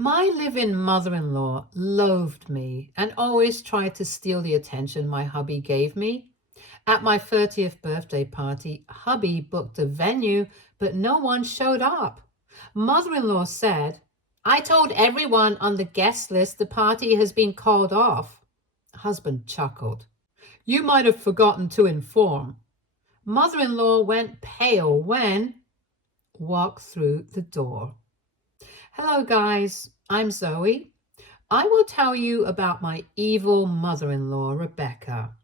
My live-in mother-in-law loathed me and always tried to steal the attention my hubby gave me. At my 30th birthday party, hubby booked a venue, but no one showed up. Mother-in-law said, "I told everyone on the guest list the party has been called off." Husband chuckled. "You might have forgotten to inform." Mother-in-law went pale when walked through the door. Hello guys, I'm Zoe. I will tell you about my evil mother-in-law, Rebecca.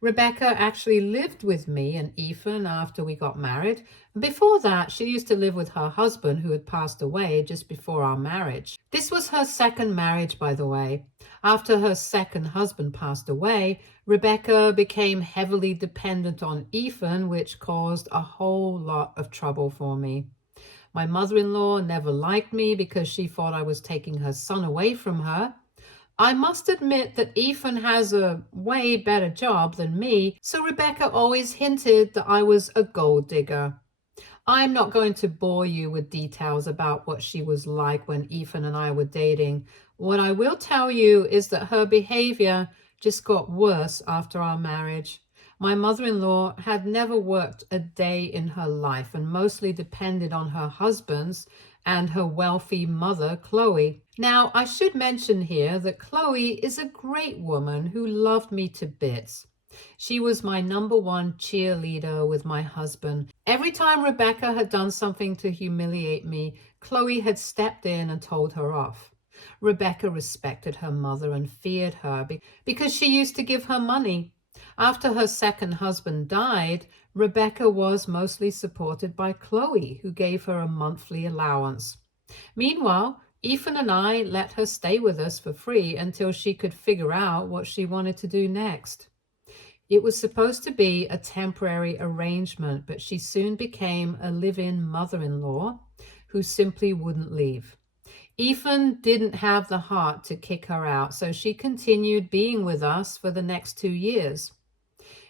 Rebecca actually lived with me and Ethan after we got married. Before that, she used to live with her husband who had passed away just before our marriage. This was her second marriage, by the way. After her second husband passed away, Rebecca became heavily dependent on Ethan, which caused a whole lot of trouble for me. My mother-in-law never liked me because she thought I was taking her son away from her. I must admit that Ethan has a way better job than me, so Rebecca always hinted that I was a gold digger. I'm not going to bore you with details about what she was like when Ethan and I were dating. What I will tell you is that her behavior just got worse after our marriage. My mother-in-law had never worked a day in her life and mostly depended on her husband's and her wealthy mother, Chloe. Now, I should mention here that Chloe is a great woman who loved me to bits. She was my number one cheerleader with my husband. Every time Rebecca had done something to humiliate me, Chloe had stepped in and told her off. Rebecca respected her mother and feared her because she used to give her money. After her second husband died, Rebecca was mostly supported by Chloe, who gave her a monthly allowance. Meanwhile, Ethan and I let her stay with us for free until she could figure out what she wanted to do next. It was supposed to be a temporary arrangement, but she soon became a live-in mother-in-law who simply wouldn't leave. Ethan didn't have the heart to kick her out, so she continued being with us for the next 2 years.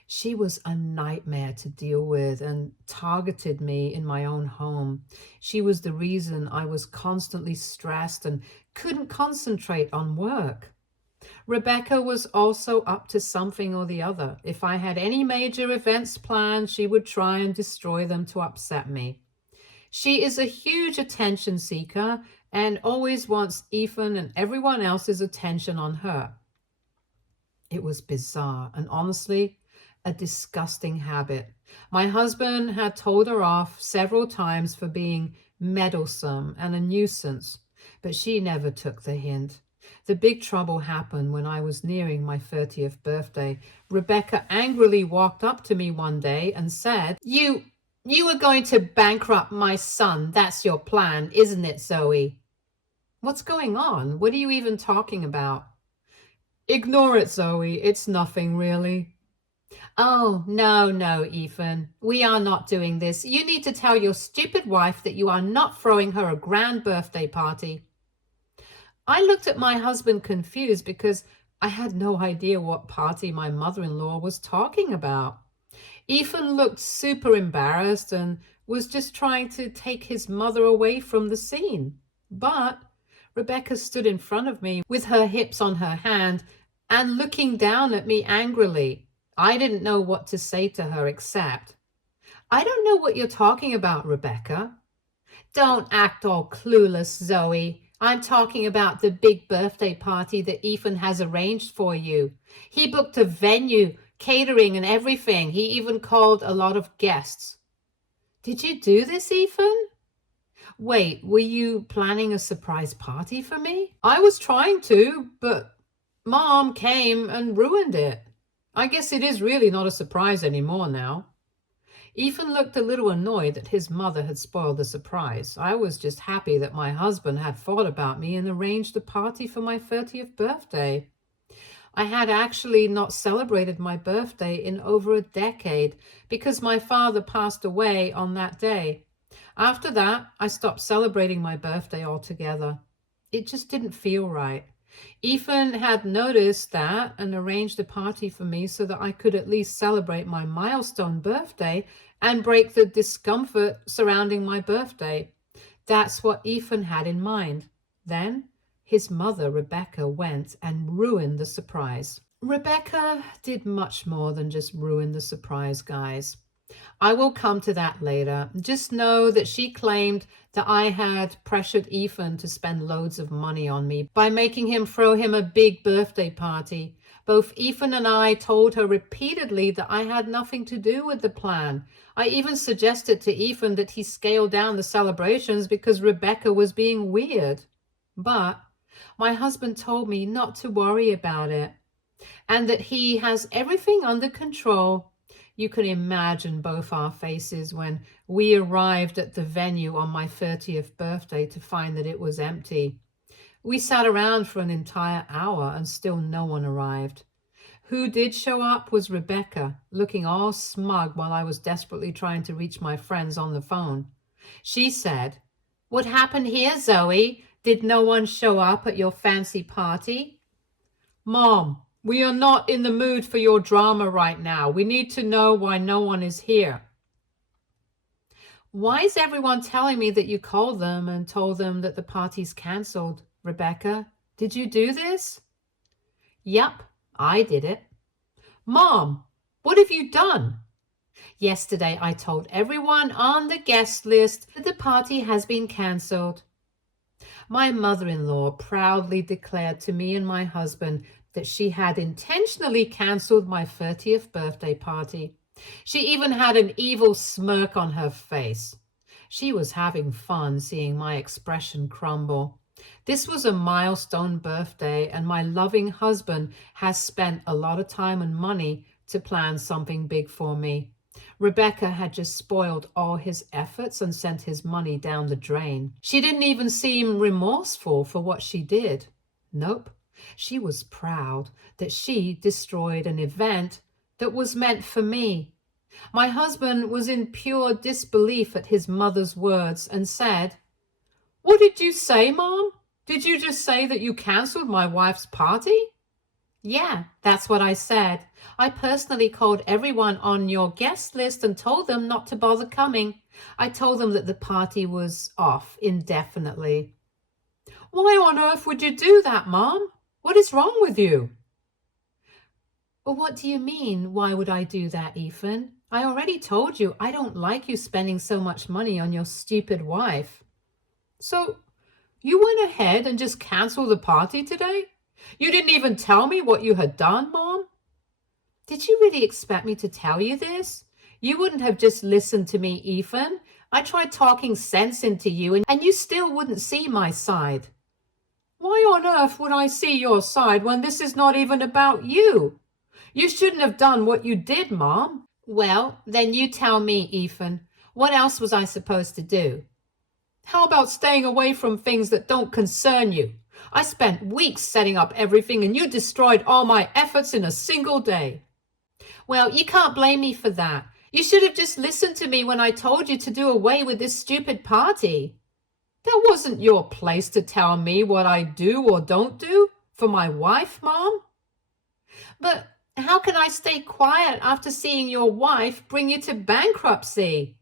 She was a nightmare to deal with and targeted me in my own home. She was the reason I was constantly stressed and couldn't concentrate on work. Rebecca was also up to something or the other. If I had any major events planned, she would try and destroy them to upset me. She is a huge attention seeker and always wants Ethan and everyone else's attention on her. It was bizarre and honestly a disgusting habit. My husband had told her off several times for being meddlesome and a nuisance, but she never took the hint. The big trouble happened when I was nearing my 30th birthday. Rebecca angrily walked up to me one day and said, You are going to bankrupt my son. That's your plan, isn't it, Zoe?" What's going on? What are you even talking about? Ignore it, Zoe. It's nothing, really. Oh, no, Ethan. We are not doing this. You need to tell your stupid wife that you are not throwing her a grand birthday party. I looked at my husband confused because I had no idea what party my mother-in-law was talking about. Ethan looked super embarrassed and was just trying to take his mother away from the scene. But Rebecca stood in front of me with her hips on her hand and looking down at me angrily. I didn't know what to say to her except, "I don't know what you're talking about, Rebecca." "Don't act all clueless, Zoe. I'm talking about the big birthday party that Ethan has arranged for you. He booked a venue, catering and everything. He even called a lot of guests." "Did you do this, Ethan?" "Wait, were you planning a surprise party for me?" "I was trying to, but Mom came and ruined it. I guess it is really not a surprise anymore now." Ethan looked a little annoyed that his mother had spoiled the surprise. I was just happy that my husband had thought about me and arranged a party for my 30th birthday. I had actually not celebrated my birthday in over a decade because my father passed away on that day. After that, I stopped celebrating my birthday altogether. It just didn't feel right. Ethan had noticed that and arranged a party for me so that I could at least celebrate my milestone birthday and break the discomfort surrounding my birthday. That's what Ethan had in mind. Then His mother, Rebecca, went and ruined the surprise. Rebecca did much more than just ruin the surprise, guys. I will come to that later. Just know that she claimed that I had pressured Ethan to spend loads of money on me by making him throw him a big birthday party. Both Ethan and I told her repeatedly that I had nothing to do with the plan. I even suggested to Ethan that he scale down the celebrations because Rebecca was being weird. But my husband told me not to worry about it and that he has everything under control. You can imagine both our faces when we arrived at the venue on my 30th birthday to find that it was empty. We sat around for an entire hour and still no one arrived. Who did show up was Rebecca, looking all smug while I was desperately trying to reach my friends on the phone. She said, "What happened here, Zoe? Did no one show up at your fancy party?" "Mom, we are not in the mood for your drama right now. We need to know why no one is here." "Why is everyone telling me that you called them and told them that the party's cancelled, Rebecca? Did you do this?" "Yep, I did it." "Mom, what have you done?" "Yesterday I told everyone on the guest list that the party has been cancelled." My mother-in-law proudly declared to me and my husband that she had intentionally cancelled my 30th birthday party. She even had an evil smirk on her face. She was having fun seeing my expression crumble. This was a milestone birthday, and my loving husband has spent a lot of time and money to plan something big for me. Rebecca had just spoiled all his efforts and sent his money down the drain. She didn't even seem remorseful for what she did. Nope. She was proud that she destroyed an event that was meant for me. My husband was in pure disbelief at his mother's words and said, "What did you say, Mom? Did you just say that you cancelled my wife's party?" "Yeah, that's what I said. I personally called everyone on your guest list and told them not to bother coming. I told them that the party was off indefinitely." "Why on earth would you do that, Mom? What is wrong with you?" "Well, what do you mean, why would I do that, Ethan? I already told you I don't like you spending so much money on your stupid wife." "So you went ahead and just canceled the party today? You didn't even tell me what you had done, Mom?" "Did you really expect me to tell you this? You wouldn't have just listened to me, Ethan. I tried talking sense into you and you still wouldn't see my side." "Why on earth would I see your side when this is not even about you? You shouldn't have done what you did, Mom." "Well, then you tell me, Ethan. What else was I supposed to do?" "How about staying away from things that don't concern you? I spent weeks setting up everything and you destroyed all my efforts in a single day." "Well, you can't blame me for that. You should have just listened to me when I told you to do away with this stupid party." "That wasn't your place to tell me what I do or don't do for my wife, Mom." "But how can I stay quiet after seeing your wife bring you to bankruptcy?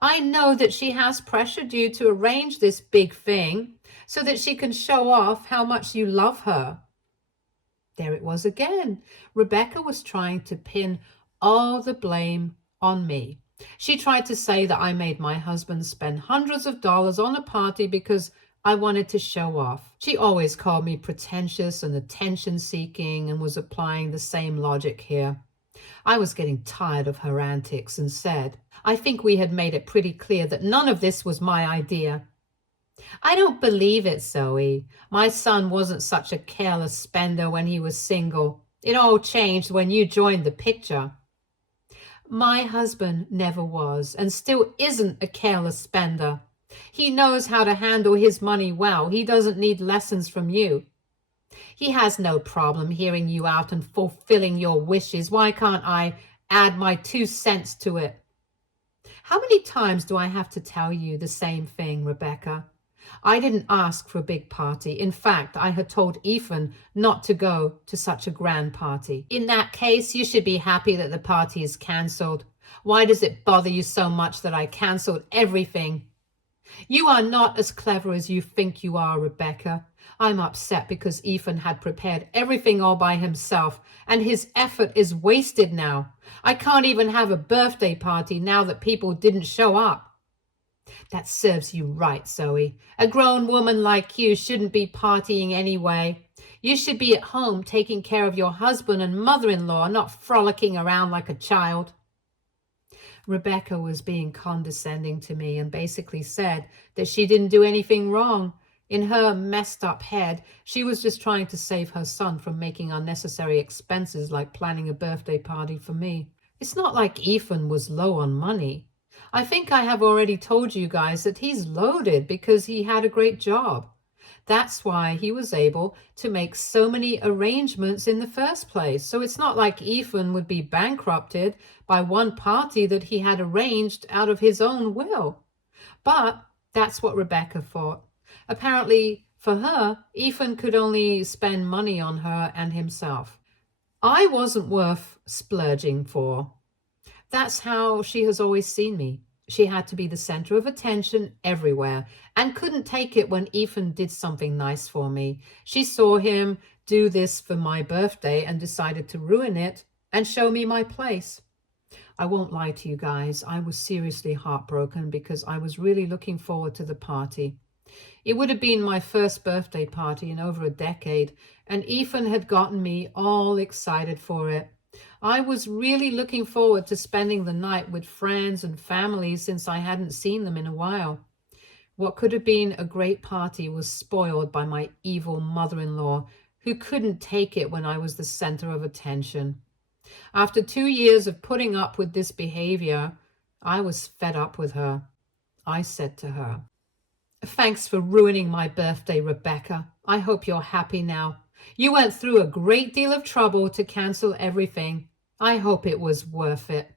I know that she has pressured you to arrange this big thing so that she can show off how much you love her." There it was again. Rebecca was trying to pin all the blame on me. She tried to say that I made my husband spend hundreds of dollars on a party because I wanted to show off. She always called me pretentious and attention-seeking and was applying the same logic here. I was getting tired of her antics and said, "I think we had made it pretty clear that none of this was my idea." "I don't believe it, Zoe. My son wasn't such a careless spender when he was single. It all changed when you joined the picture." "My husband never was and still isn't a careless spender. He knows how to handle his money well. He doesn't need lessons from you. He has no problem hearing you out and fulfilling your wishes. Why can't I add my 2 cents to it?" How many times do I have to tell you the same thing, Rebecca? I didn't ask for a big party. In fact, I had told Ethan not to go to such a grand party. In that case, you should be happy that the party is cancelled. Why does it bother you so much that I cancelled everything? You are not as clever as you think you are, Rebecca. I'm upset because Ethan had prepared everything all by himself, and his effort is wasted now. I can't even have a birthday party now that people didn't show up. That serves you right, Zoe. A grown woman like you shouldn't be partying anyway. You should be at home taking care of your husband and mother-in-law, not frolicking around like a child. Rebecca was being condescending to me and basically said that she didn't do anything wrong. In her messed up head, she was just trying to save her son from making unnecessary expenses like planning a birthday party for me. It's not like Ethan was low on money. I think I have already told you guys that he's loaded because he had a great job. That's why he was able to make so many arrangements in the first place. So it's not like Ethan would be bankrupted by one party that he had arranged out of his own will. But that's what Rebecca thought. Apparently, for her, Ethan could only spend money on her and himself. I wasn't worth splurging for. That's how she has always seen me. She had to be the center of attention everywhere and couldn't take it when Ethan did something nice for me. She saw him do this for my birthday and decided to ruin it and show me my place. I won't lie to you guys, I was seriously heartbroken because I was really looking forward to the party. It would have been my first birthday party in over a decade, and Ethan had gotten me all excited for it. I was really looking forward to spending the night with friends and family since I hadn't seen them in a while. What could have been a great party was spoiled by my evil mother-in-law, who couldn't take it when I was the center of attention. After 2 years of putting up with this behavior, I was fed up with her. I said to her, "Thanks for ruining my birthday, Rebecca. I hope you're happy now. You went through a great deal of trouble to cancel everything. I hope it was worth it."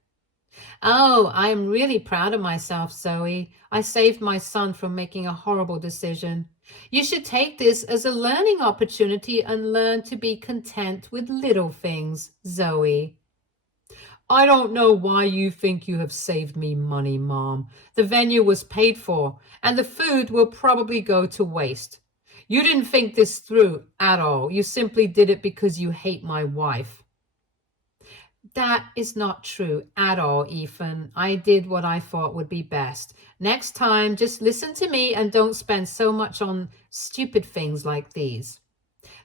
"Oh, I am really proud of myself, Zoe. I saved my son from making a horrible decision. You should take this as a learning opportunity and learn to be content with little things, Zoe." "I don't know why you think you have saved me money, Mom. The venue was paid for, and the food will probably go to waste. You didn't think this through at all. You simply did it because you hate my wife." "That is not true at all, Ethan. I did what I thought would be best. Next time, just listen to me and don't spend so much on stupid things like these.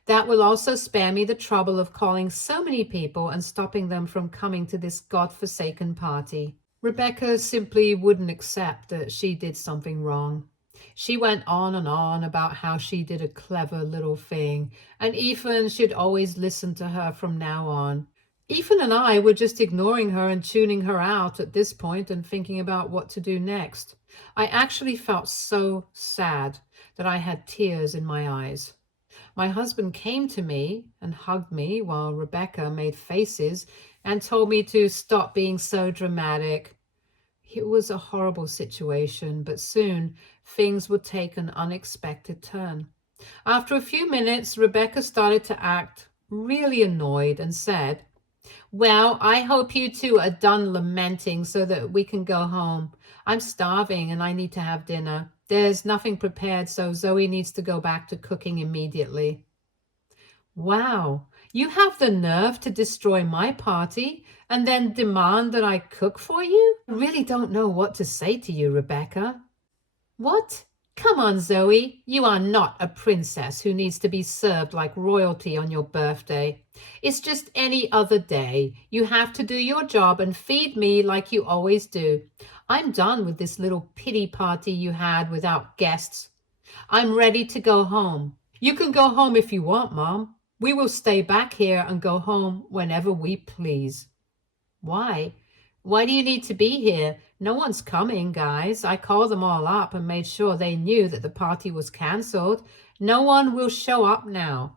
That will also spare me the trouble of calling so many people and stopping them from coming to this God-forsaken party." Rebecca simply wouldn't accept that she did something wrong. She went on and on about how she did a clever little thing, and Ethan should always listen to her from now on. Ethan and I were just ignoring her and tuning her out at this point and thinking about what to do next. I actually felt so sad that I had tears in my eyes. My husband came to me and hugged me while Rebecca made faces and told me to stop being so dramatic. It was a horrible situation, but soon things would take an unexpected turn. After a few minutes, Rebecca started to act really annoyed and said, "Well, I hope you two are done lamenting so that we can go home. I'm starving and I need to have dinner. There's nothing prepared, so Zoe needs to go back to cooking immediately." Wow, you have the nerve to destroy my party and then demand that I cook for you? I really don't know what to say to you, Rebecca. What? Come on, Zoe. You are not a princess who needs to be served like royalty on your birthday. It's just any other day. You have to do your job and feed me like you always do. I'm done with this little pity party you had without guests. I'm ready to go home. You can go home if you want, Mom. We will stay back here and go home whenever we please. Why? Why do you need to be here? No one's coming, guys. I called them all up and made sure they knew that the party was cancelled. No one will show up now.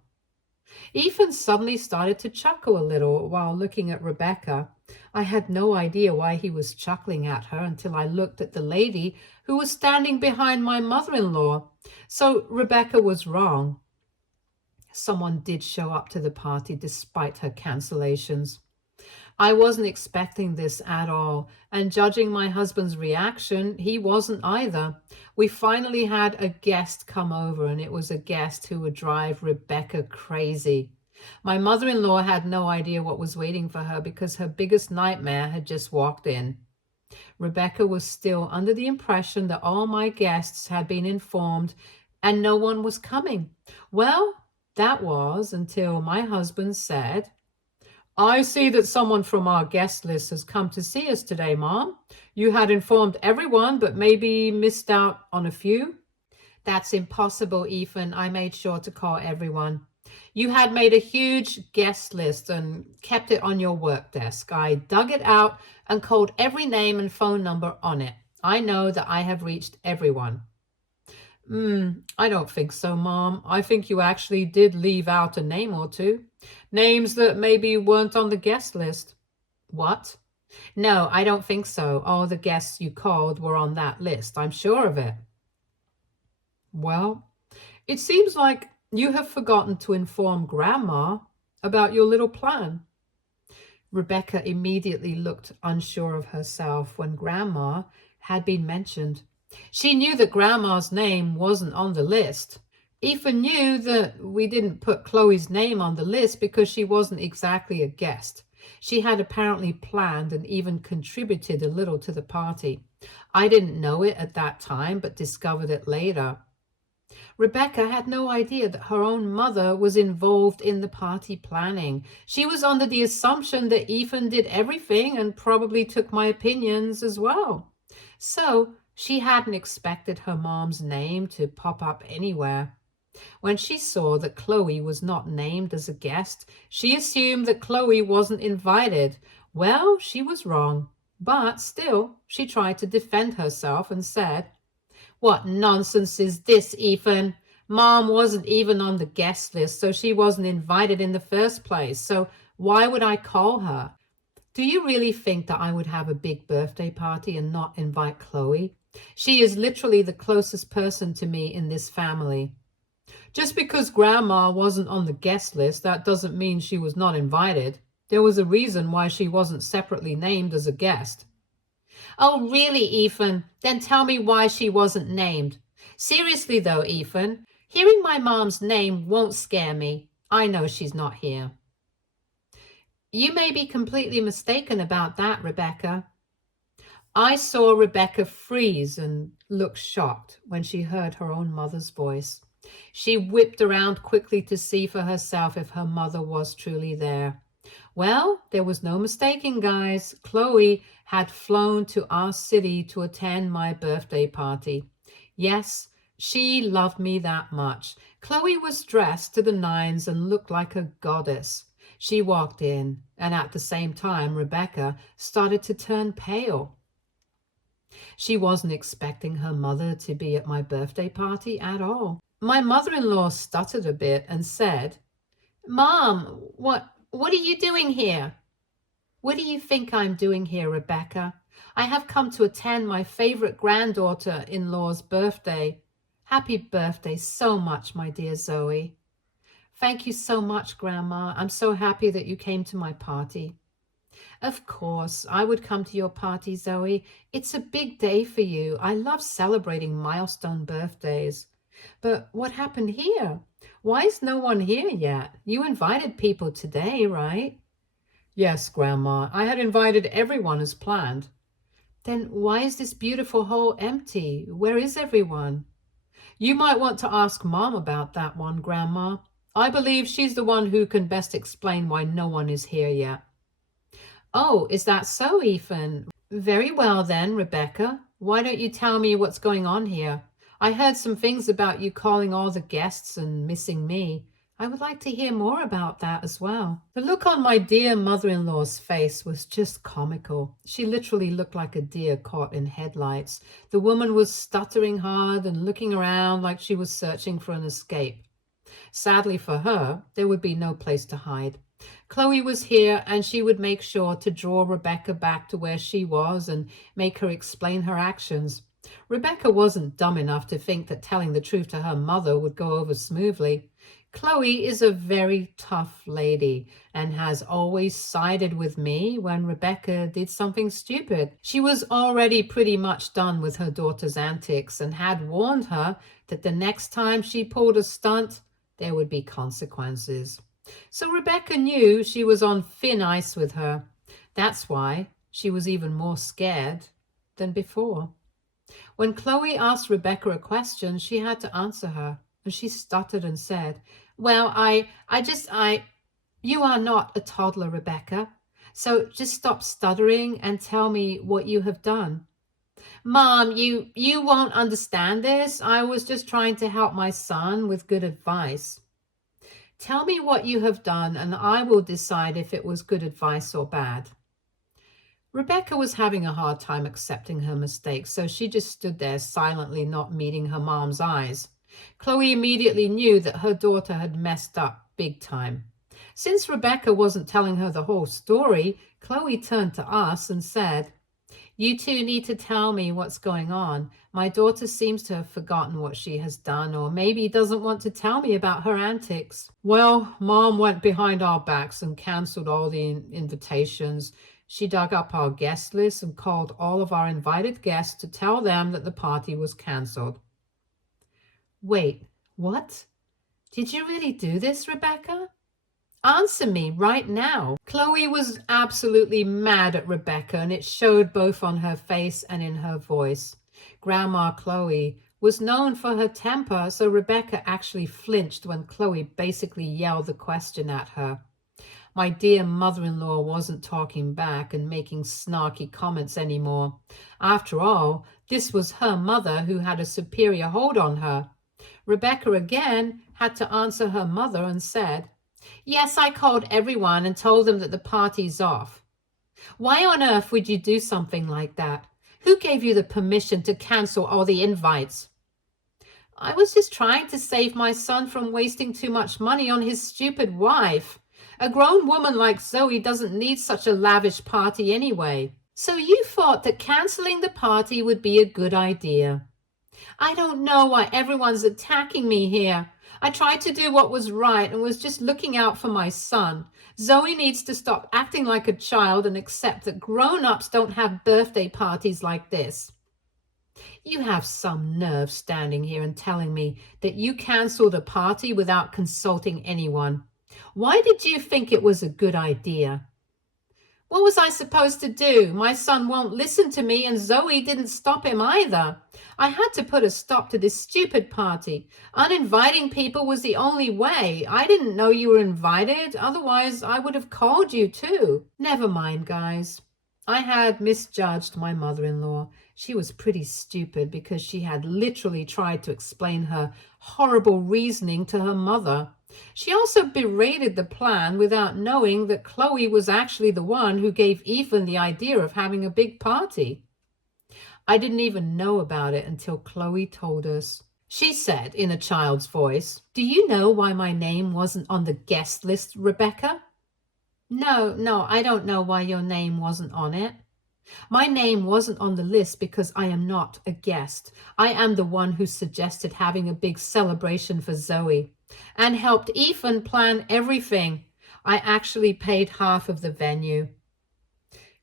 Ethan suddenly started to chuckle a little while looking at Rebecca. I had no idea why he was chuckling at her until I looked at the lady who was standing behind my mother-in-law. So Rebecca was wrong. Someone did show up to the party despite her cancellations. I wasn't expecting this at all, and judging my husband's reaction, he wasn't either. We finally had a guest come over, and it was a guest who would drive Rebecca crazy. My mother-in-law had no idea what was waiting for her because her biggest nightmare had just walked in. Rebecca was still under the impression that all my guests had been informed and no one was coming. Well, that was until my husband said, "I see that someone from our guest list has come to see us today, Mom. You had informed everyone, but maybe missed out on a few." "That's impossible, Ethan. I made sure to call everyone. You had made a huge guest list and kept it on your work desk. I dug it out and called every name and phone number on it. I know that I have reached everyone." I don't think so, Mom. I think you actually did leave out a name or two. Names that maybe weren't on the guest list." "What?" "No, I don't think so. All the guests you called were on that list. I'm sure of it." "Well, it seems like you have forgotten to inform Grandma about your little plan." Rebecca immediately looked unsure of herself when Grandma had been mentioned. She knew that Grandma's name wasn't on the list. Ethan knew that we didn't put Chloe's name on the list because she wasn't exactly a guest. She had apparently planned and even contributed a little to the party. I didn't know it at that time, but discovered it later. Rebecca had no idea that her own mother was involved in the party planning. She was under the assumption that Ethan did everything and probably took my opinions as well. So she hadn't expected her mom's name to pop up anywhere. When she saw that Chloe was not named as a guest, she assumed that Chloe wasn't invited. Well, she was wrong, but still, she tried to defend herself and said, "What nonsense is this, Ethan? Mom wasn't even on the guest list, so she wasn't invited in the first place. So why would I call her? Do you really think that I would have a big birthday party and not invite Chloe? She is literally the closest person to me in this family. Just because Grandma wasn't on the guest list, that doesn't mean she was not invited. There was a reason why she wasn't separately named as a guest." "Oh, really, Ethan? Then tell me why she wasn't named." "Seriously though, Ethan, hearing my mom's name won't scare me. I know she's not here." "You may be completely mistaken about that, Rebecca." I saw Rebecca freeze and look shocked when she heard her own mother's voice. She whipped around quickly to see for herself if her mother was truly there. Well, there was no mistaking, guys. Chloe had flown to our city to attend my birthday party. Yes, she loved me that much. Chloe was dressed to the nines and looked like a goddess. She walked in, and at the same time, Rebecca started to turn pale. She wasn't expecting her mother to be at my birthday party at all. My mother-in-law stuttered a bit and said, "Mom, what are you doing here?" "What do you think I'm doing here, Rebecca? I have come to attend my favorite granddaughter-in-law's birthday. Happy birthday so much, my dear Zoe." "Thank you so much, Grandma. I'm so happy that you came to my party." "Of course, I would come to your party, Zoe. It's a big day for you. I love celebrating milestone birthdays." "But what happened here? Why is no one here yet? You invited people today, right?" "Yes, Grandma. I had invited everyone as planned." "Then why is this beautiful hall empty? Where is everyone?" "You might want to ask Mom about that one, Grandma. I believe she's the one who can best explain why no one is here yet." "Oh, is that so, Ethan? Very well then, Rebecca. Why don't you tell me what's going on here? I heard some things about you calling all the guests and missing me. I would like to hear more about that as well." The look on my dear mother-in-law's face was just comical. She literally looked like a deer caught in headlights. The woman was stuttering hard and looking around like she was searching for an escape. Sadly for her, there would be no place to hide. Chloe was here, and she would make sure to draw Rebecca back to where she was and make her explain her actions. Rebecca wasn't dumb enough to think that telling the truth to her mother would go over smoothly. Chloe is a very tough lady and has always sided with me when Rebecca did something stupid. She was already pretty much done with her daughter's antics and had warned her that the next time she pulled a stunt, there would be consequences. So Rebecca knew she was on thin ice with her. That's why she was even more scared than before. When Chloe asked Rebecca a question, she had to answer her, and she stuttered and said, "Well, you are not a toddler, Rebecca. So just stop stuttering and tell me what you have done." "Mom, you won't understand this. I was just trying to help my son with good advice." "Tell me what you have done, and I will decide if it was good advice or bad." Rebecca was having a hard time accepting her mistake, so she just stood there silently, not meeting her mom's eyes. Chloe immediately knew that her daughter had messed up big time. Since Rebecca wasn't telling her the whole story, Chloe turned to us and said, "You two need to tell me what's going on. My daughter seems to have forgotten what she has done, or maybe doesn't want to tell me about her antics." "Well, Mom went behind our backs and canceled all the invitations. She dug up our guest list and called all of our invited guests to tell them that the party was canceled." "Wait, what? Did you really do this, Rebecca? Answer me right now." Chloe was absolutely mad at Rebecca, and it showed both on her face and in her voice. Grandma Chloe was known for her temper, so Rebecca actually flinched when Chloe basically yelled the question at her. My dear mother-in-law wasn't talking back and making snarky comments anymore. After all, this was her mother who had a superior hold on her. Rebecca again had to answer her mother and said, "Yes, I called everyone and told them that the party's off." "Why on earth would you do something like that? Who gave you the permission to cancel all the invites?" "I was just trying to save my son from wasting too much money on his stupid wife. A grown woman like Zoe doesn't need such a lavish party anyway." "So you thought that canceling the party would be a good idea." "I don't know why everyone's attacking me here. I tried to do what was right and was just looking out for my son. Zoe needs to stop acting like a child and accept that grown-ups don't have birthday parties like this." "You have some nerve standing here and telling me that you canceled a party without consulting anyone. Why did you think it was a good idea?" "What was I supposed to do? My son won't listen to me, and Zoe didn't stop him either. I had to put a stop to this stupid party. Uninviting people was the only way. I didn't know you were invited. Otherwise, I would have called you too." Never mind, guys. I had misjudged my mother-in-law. She was pretty stupid because she had literally tried to explain her horrible reasoning to her mother. She also berated the plan without knowing that Chloe was actually the one who gave Ethan the idea of having a big party. I didn't even know about it until Chloe told us. She said in a child's voice, "Do you know why my name wasn't on the guest list, Rebecca?" No, I don't know why your name wasn't on it." "My name wasn't on the list because I am not a guest. I am the one who suggested having a big celebration for Zoe and helped Ethan plan everything. I actually paid half of the venue."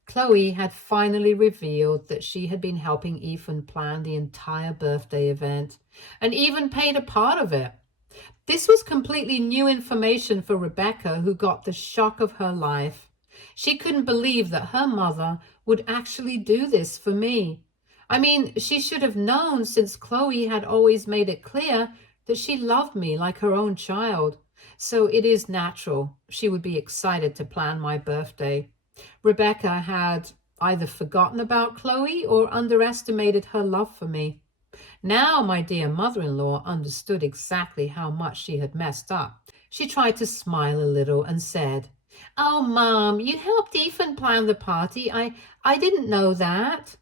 Chloe had finally revealed that she had been helping Ethan plan the entire birthday event and even paid a part of it. This was completely new information for Rebecca, who got the shock of her life. She couldn't believe that her mother would actually do this for me. I mean, she should have known, since Chloe had always made it clear that she loved me like her own child. So it is natural she would be excited to plan my birthday. Rebecca had either forgotten about Chloe or underestimated her love for me. Now my dear mother-in-law understood exactly how much she had messed up. She tried to smile a little and said, "Oh, Mom, you helped Ethan plan the party. I didn't know that."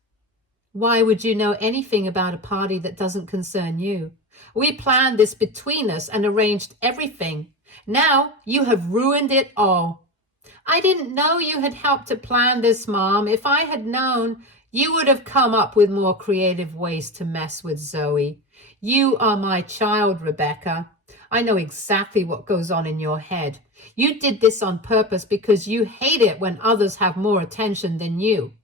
"Why would you know anything about a party that doesn't concern you? We planned this between us and arranged everything. Now you have ruined it all." "I didn't know you had helped to plan this, Mom. If I had known, You would have come up with more creative ways to mess with Zoe. You are my child, Rebecca. I know exactly what goes on in your head. You did this on purpose because you hate it when others have more attention than you.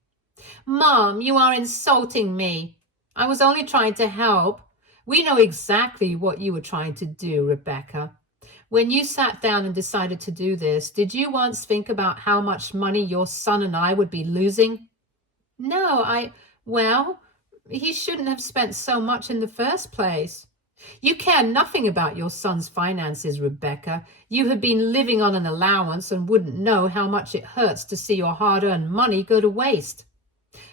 Mom, you are insulting me. I was only trying to help. We know exactly what you were trying to do, Rebecca. When you sat down and decided to do this, did you once think about how much money your son and I would be losing? No, well, he shouldn't have spent so much in the first place. You care nothing about your son's finances, Rebecca. You have been living on an allowance and wouldn't know how much it hurts to see your hard-earned money go to waste.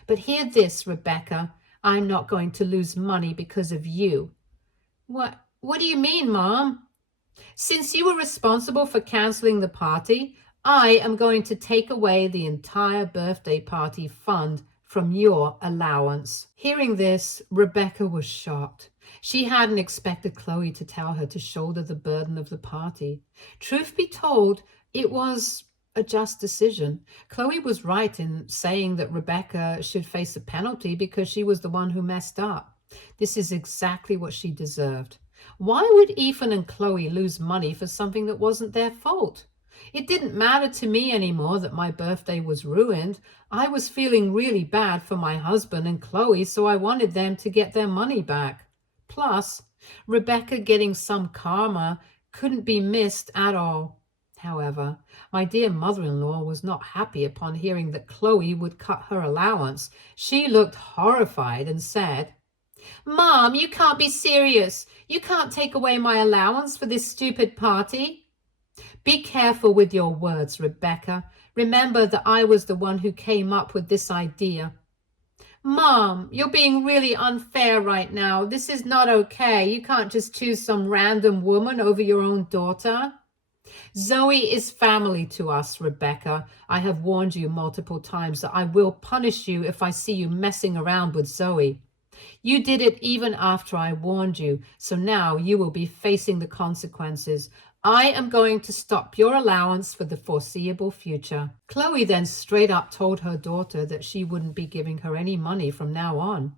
But hear this, Rebecca. I'm not going to lose money because of you. What do you mean, Mom? Since you were responsible for canceling the party, I am going to take away the entire birthday party fund from your allowance. Hearing this, Rebecca was shocked. She hadn't expected Chloe to tell her to shoulder the burden of the party. Truth be told, it was a just decision. Chloe was right in saying that Rebecca should face a penalty because she was the one who messed up. This is exactly what she deserved. Why would Ethan and Chloe lose money for something that wasn't their fault? It didn't matter to me anymore that my birthday was ruined. I was feeling really bad for my husband and Chloe, so I wanted them to get their money back. Plus, Rebecca getting some karma couldn't be missed at all. However, my dear mother-in-law was not happy upon hearing that Chloe would cut her allowance. She looked horrified and said, Mom, you can't be serious. You can't take away my allowance for this stupid party. Be careful with your words, Rebecca. Remember that I was the one who came up with this idea. Mom, you're being really unfair right now. This is not okay. You can't just choose some random woman over your own daughter. Zoe is family to us, Rebecca. I have warned you multiple times that I will punish you if I see you messing around with Zoe. You did it even after I warned you, so now you will be facing the consequences. I am going to stop your allowance for the foreseeable future. Chloe then straight up told her daughter that she wouldn't be giving her any money from now on.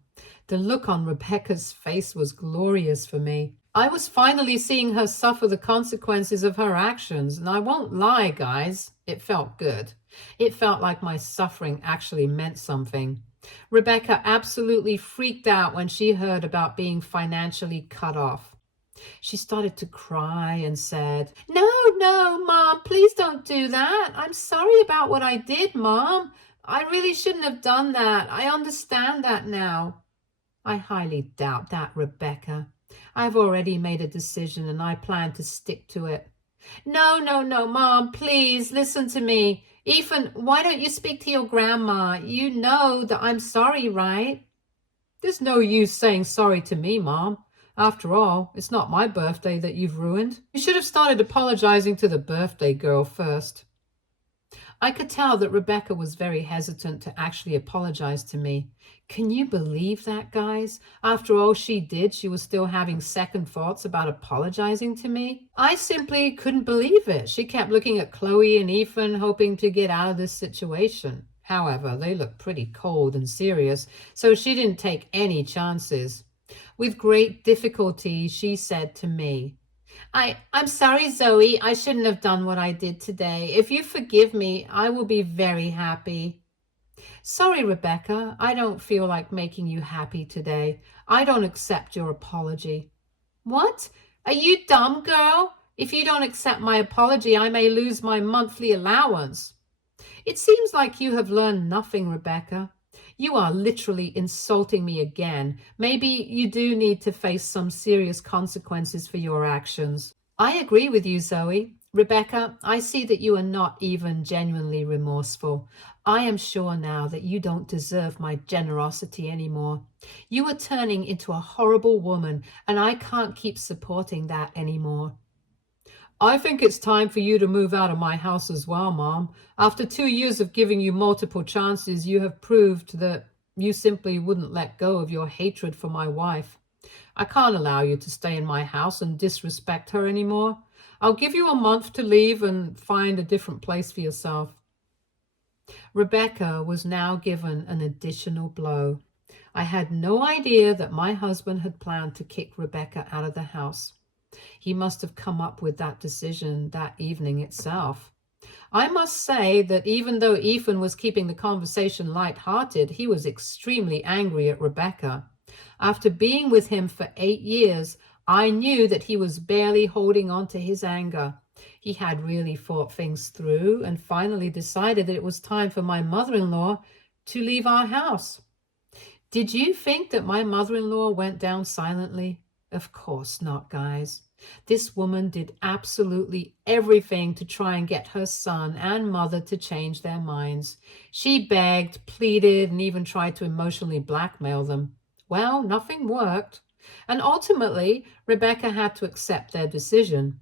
The look on Rebecca's face was glorious for me. I was finally seeing her suffer the consequences of her actions, and I won't lie, guys, it felt good. It felt like my suffering actually meant something. Rebecca absolutely freaked out when she heard about being financially cut off. She started to cry and said, No, Mom, please don't do that. I'm sorry about what I did, Mom. I really shouldn't have done that. I understand that now. I highly doubt that, Rebecca. I've already made a decision and I plan to stick to it. No, Mom, please listen to me. Ethan, why don't you speak to your grandma? You know that I'm sorry, right? There's no use saying sorry to me, Mom. After all, it's not my birthday that you've ruined. You should have started apologizing to the birthday girl first. I could tell that Rebecca was very hesitant to actually apologize to me. Can you believe that, guys? After all she did, she was still having second thoughts about apologizing to me? I simply couldn't believe it. She kept looking at Chloe and Ethan, hoping to get out of this situation. However, they looked pretty cold and serious, so she didn't take any chances. With great difficulty, she said to me, I'm sorry, Zoe. I shouldn't have done what I did today. If you forgive me, I will be very happy. Sorry, Rebecca. I don't feel like making you happy today. I don't accept your apology. What? Are you dumb, girl? If you don't accept my apology, I may lose my monthly allowance. It seems like you have learned nothing, Rebecca. You are literally insulting me again. Maybe you do need to face some serious consequences for your actions. I agree with you, Zoe. Rebecca, I see that you are not even genuinely remorseful. I am sure now that you don't deserve my generosity anymore. You are turning into a horrible woman, and I can't keep supporting that anymore. I think it's time for you to move out of my house as well, Mom. After 2 years of giving you multiple chances, you have proved that you simply wouldn't let go of your hatred for my wife. I can't allow you to stay in my house and disrespect her anymore. I'll give you a month to leave and find a different place for yourself. Rebecca was now given an additional blow. I had no idea that my husband had planned to kick Rebecca out of the house. He must have come up with that decision that evening itself. I must say that even though Ethan was keeping the conversation light-hearted, he was extremely angry at Rebecca. After being with him for 8 years, I knew that he was barely holding on to his anger. He had really thought things through and finally decided that it was time for my mother-in-law to leave our house. Did you think that my mother-in-law went down silently? Of course not, guys. This woman did absolutely everything to try and get her son and mother to change their minds. She begged, pleaded, and even tried to emotionally blackmail them. Well, nothing worked. And ultimately, Rebecca had to accept their decision.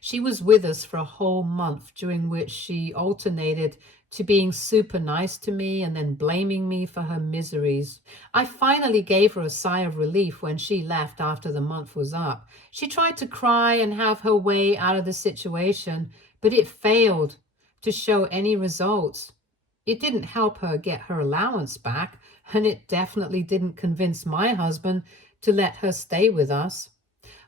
She was with us for a whole month, during which she alternated to being super nice to me and then blaming me for her miseries. I finally gave her a sigh of relief when she left after the month was up. She tried to cry and have her way out of the situation, but it failed to show any results. It didn't help her get her allowance back, and it definitely didn't convince my husband to let her stay with us.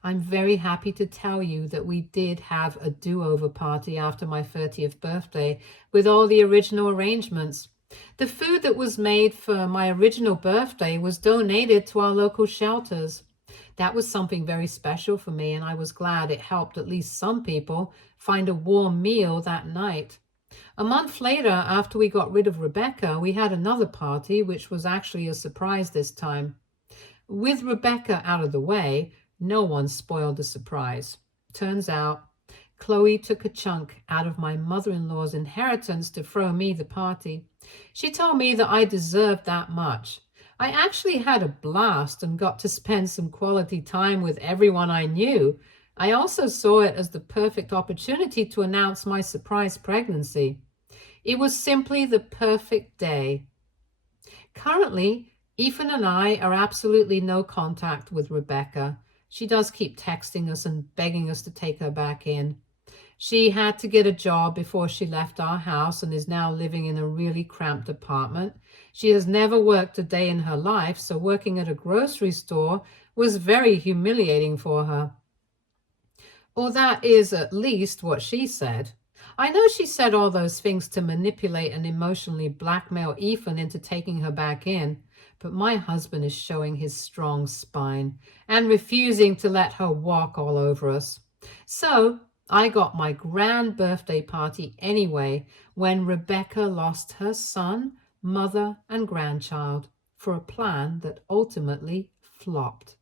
I'm very happy to tell you that we did have a do-over party after my 30th birthday with all the original arrangements. The food that was made for my original birthday was donated to our local shelters. That was something very special for me, and I was glad it helped at least some people find a warm meal that night. A month later, after we got rid of Rebecca, we had another party, which was actually a surprise this time. With Rebecca out of the way, no one spoiled the surprise. Turns out, Chloe took a chunk out of my mother-in-law's inheritance to throw me the party. She told me that I deserved that much. I actually had a blast and got to spend some quality time with everyone I knew. I also saw it as the perfect opportunity to announce my surprise pregnancy. It was simply the perfect day. Currently, Ethan and I are absolutely no contact with Rebecca. She does keep texting us and begging us to take her back in. She had to get a job before she left our house and is now living in a really cramped apartment. She has never worked a day in her life, so working at a grocery store was very humiliating for her. Or that is at least what she said. I know she said all those things to manipulate and emotionally blackmail Ethan into taking her back in, but my husband is showing his strong spine and refusing to let her walk all over us. So I got my grand birthday party anyway when Rebecca lost her son, mother, and grandchild for a plan that ultimately flopped.